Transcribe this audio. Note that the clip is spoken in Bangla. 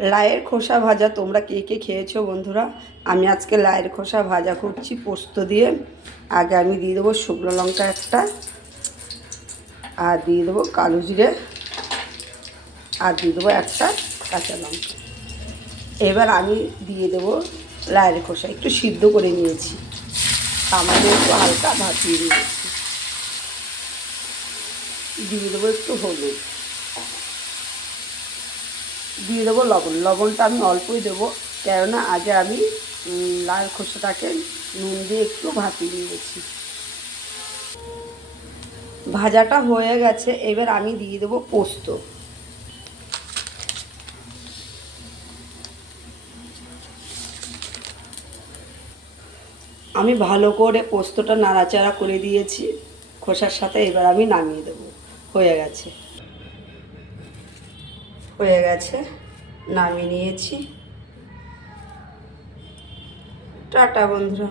লাইয়ের খোসা ভাজা তোমরা কে কে খেয়েছো বন্ধুরা? আমি আজকে লাইয়ের খোসা ভাজা করছি পোস্ত দিয়ে। আগে আমি দিয়ে দেবো শুকনো লঙ্কা একটা, আর দিয়ে দেবো কালো জিরে, আর দিয়ে দেবো একটা কাঁচা লঙ্কা। এবার আমি দিয়ে দেবো লাইয়ের খোসা, একটু সিদ্ধ করে নিয়েছি, সামান্য একটু হালকা ভাপিয়ে নিয়েছি। দিয়ে দেবো একটু হলুদ, দিয়ে দেবো লবণ। লবণটা আমি অল্পই দেবো, কেননা আগে আমি লাল খোসাটাকে নুন দিয়ে একটু ভাপিয়ে নিয়েছি। ভাজাটা হয়ে গেছে, এবার আমি দিয়ে দেবো পোস্ত। আমি ভালো করে পোস্তটা নাড়াচাড়া করে দিয়েছি খোসার সাথে। এবার আমি নামিয়ে দেবো। হয়ে গেছে, হয়ে গেছে, নামিয়ে নিয়েছি। টাটা বন্ধুরা।